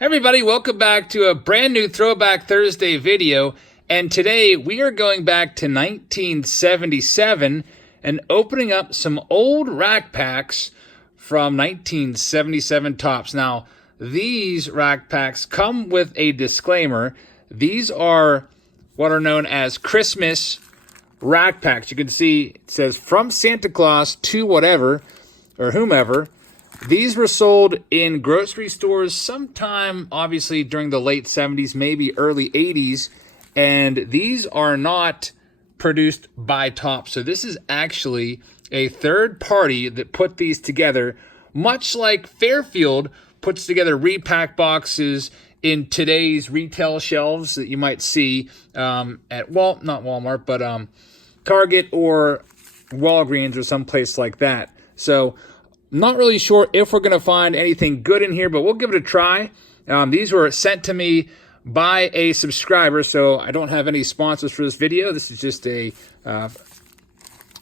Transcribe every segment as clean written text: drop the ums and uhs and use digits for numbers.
Everybody, welcome back to a brand new Throwback Thursday video. And today we are going back to 1977 and opening up some old rack packs from 1977 Topps. Now, these rack packs come with a disclaimer. These are what are known as Christmas rack packs. You can see it says from Santa Claus to whatever or whomever. These were sold in grocery stores sometime, obviously, during the late 70s, maybe early 80s. And these are not produced by Topps. So this is actually a third party that put these together, much like Fairfield puts together repack boxes in today's retail shelves that you might see at, well, not Walmart, but Target or Walgreens or someplace like that. So not really sure if we're going to find anything good in here, but we'll give it a try. These were sent to me by a subscriber, so I don't have any sponsors for this video. This is just a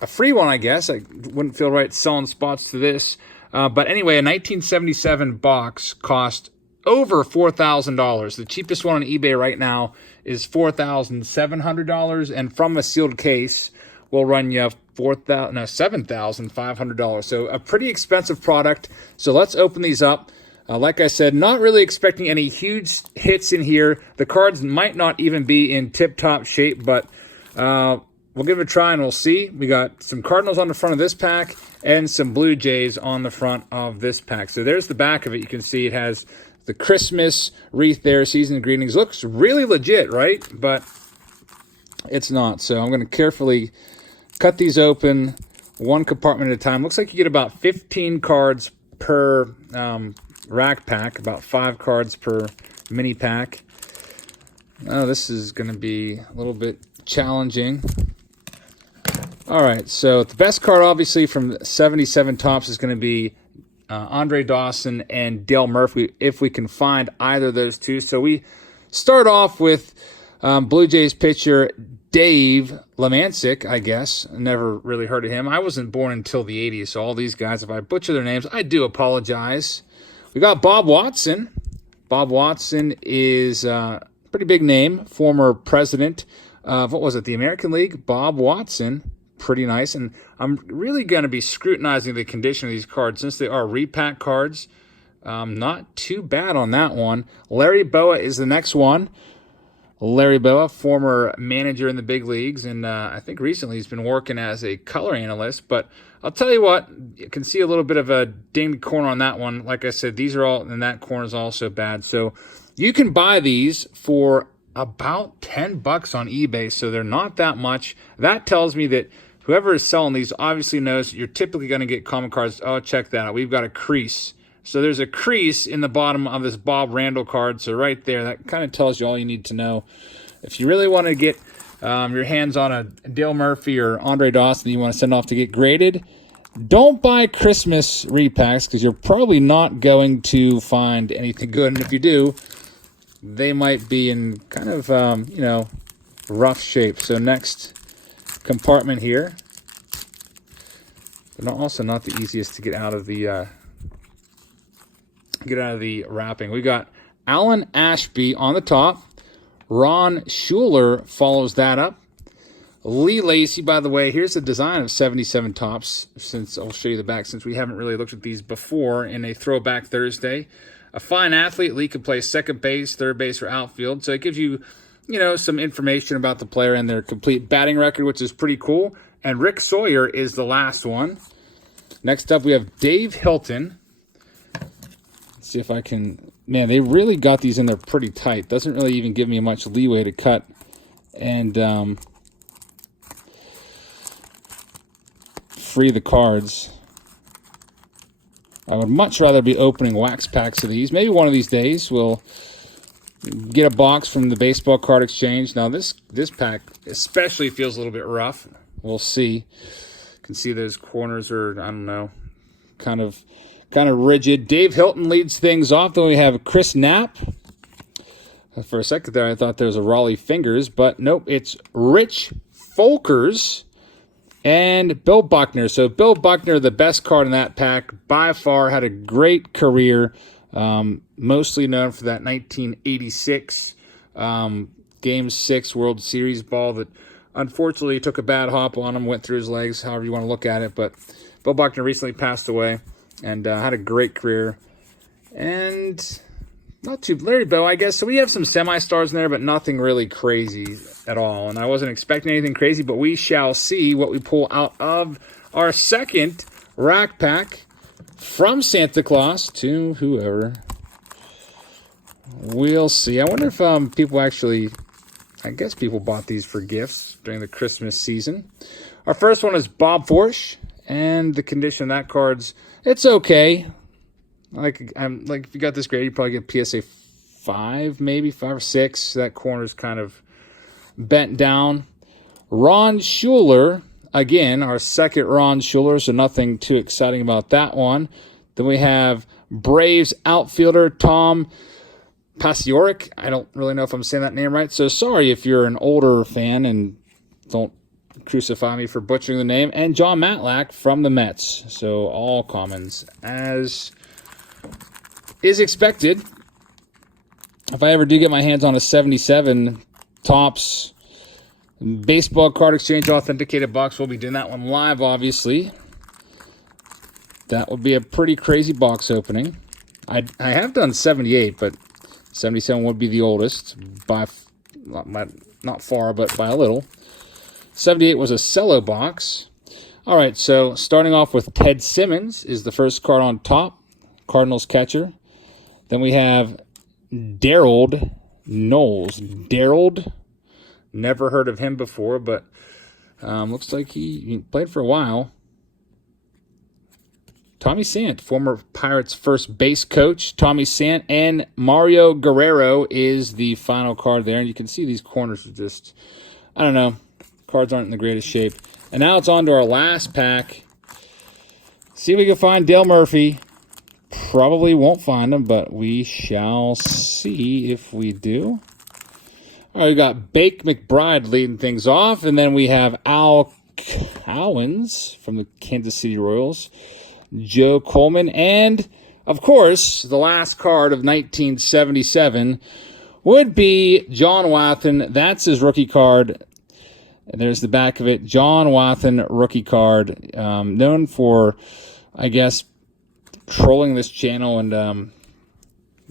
free one, I guess. I wouldn't feel right selling spots to this. But anyway, a 1977 box cost over $4,000. The cheapest one on eBay right now is $4,700, and from a sealed case will run you $7,500. So a pretty expensive product. So let's open these up. Like I said, not really expecting any huge hits in here. The cards might not even be in tip-top shape, but we'll give it a try and we'll see. We got some Cardinals on the front of this pack and some Blue Jays on the front of this pack. So there's the back of it. You can see it has the Christmas wreath there, season greetings. Looks really legit, right? But it's not. So I'm going to carefully cut these open one compartment at a time. Looks like you get about 15 cards per rack pack, about 5 cards per mini pack. Oh, this is going to be a little bit challenging. All right, so the best card, obviously, from 77 Topps is going to be Andre Dawson and Dale Murphy, if we can find either of those two. So we start off with Blue Jays pitcher Dave Lemann, I guess. Never really heard of him. I wasn't born until the 80s, so all these guys, if I butcher their names, I do apologize. We got Bob Watson. Bob Watson is a pretty big name, former president of, what was it, the American League? Bob Watson. Pretty nice. And I'm really going to be scrutinizing the condition of these cards since they are repack cards. Not too bad on that one. Larry Bowa is the next one. Larry Bowa, former manager in the big leagues, and I think recently he's been working as a color analyst. But I'll tell you what, you can see a little bit of a dinged corner on that one. Like I said, these are all, and that corner is also bad. So you can buy these for about $10 on eBay, so they're not that much. That tells me that whoever is selling these obviously knows you're typically going to get common cards. Oh, check that out. We've got a crease. So there's a crease in the bottom of this Bob Randall card. So right there, that kind of tells you all you need to know. If you really want to get your hands on a Dale Murphy or Andre Dawson you want to send off to get graded, don't buy Christmas repacks because you're probably not going to find anything good. And if you do, they might be in kind of, rough shape. So next compartment here. They're also not the easiest to get out of the wrapping. We got Alan Ashby on the top. Ron Schuler follows that up. Lee Lacy, by the way, here's the design of 77 Topps. Since I'll show you the back, since we haven't really looked at these before in a Throwback Thursday. A fine athlete. Lee can play second base, third base, or outfield. So it gives you, some information about the player and their complete batting record, which is pretty cool. And Rick Sawyer is the last one. Next up, we have Dave Hilton. Let's see if I can... Man, they really got these in there pretty tight. Doesn't really even give me much leeway to cut and free the cards. I would much rather be opening wax packs of these. Maybe one of these days we'll get a box from the baseball card exchange. Now this pack especially feels a little bit rough. We'll see. You can see those corners are, I don't know, kind of rigid. Dave Hilton leads things off. Then we have Chris Knapp. For a second there, I thought there was a Raleigh Fingers, but nope, it's Rich Folkers and Bill Buckner. So Bill Buckner, the best card in that pack by far, had a great career. Mostly known for that 1986 Game 6 World Series ball that unfortunately took a bad hop on him, went through his legs, however you want to look at it. But Bill Buckner recently passed away and had a great career. And not too Larry Bowa, I guess. So we have some semi-stars in there, but nothing really crazy at all. And I wasn't expecting anything crazy, but we shall see what we pull out of our second rack pack from Santa Claus to whoever. We'll see. I wonder if people actually, I guess people bought these for gifts during the Christmas season. Our first one is Bob Forsch, and the condition of that card's, it's okay. Like if you got this grade, you probably get PSA 5, maybe 5 or 6. That corner's kind of bent down. Ron Schuler, again, our second Ron Schuler, so nothing too exciting about that one. Then we have Braves outfielder Tom Pasioric. I don't really know if I'm saying that name right, so sorry if you're an older fan and don't crucify me for butchering the name. And John Matlack from the Mets. So all commons, as is expected. If I ever do get my hands on a 77 Topps baseball card exchange authenticated box, we'll be doing that one live, obviously. That would be a pretty crazy box opening. I have done 78, but 77 would be the oldest by not far, but by a little. 78 was a cello box. All right, so starting off with Ted Simmons is the first card on top, Cardinals catcher. Then we have Darold Knowles. Darold, never heard of him before, but looks like he played for a while. Tommy Sant, former Pirates first base coach. Tommy Sant and Mario Guerrero is the final card there. And you can see these corners are just, I don't know, cards aren't in the greatest shape. And now it's on to our last pack. See if we can find Dale Murphy. Probably won't find him, but we shall see if we do. All right, we got Bake McBride leading things off, and then we have Al Cowens from the Kansas City Royals, Joe Coleman, and, of course, the last card of 1977 would be John Wathan. That's his rookie card. And there's the back of it. John Wathan rookie card, known for, I guess, trolling this channel. And the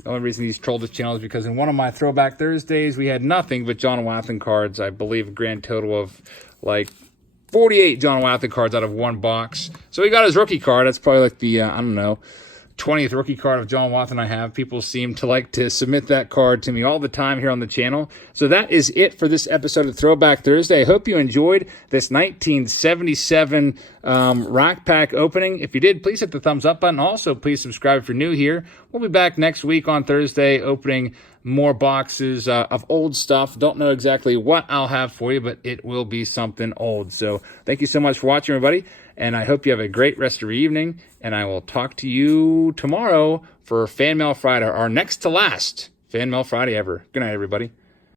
only reason he's trolled this channel is because in one of my Throwback Thursdays, we had nothing but John Wathan cards. I believe a grand total of like 48 John Wathan cards out of one box. So he got his rookie card. That's probably like the, I don't know, 20th rookie card of John Wathan I have. People seem to like to submit that card to me all the time here on the channel. So that is it for this episode of Throwback Thursday. I hope you enjoyed this 1977 rack pack opening. If you did, please hit the thumbs up button. Also, please subscribe if you're new here. We'll be back next week on Thursday opening more boxes of old stuff. Don't know exactly what I'll have for you, but it will be something old. So thank you so much for watching, everybody. And I hope you have a great rest of your evening. And I will talk to you tomorrow for Fan Mail Friday, our next to last Fan Mail Friday ever. Good night, everybody.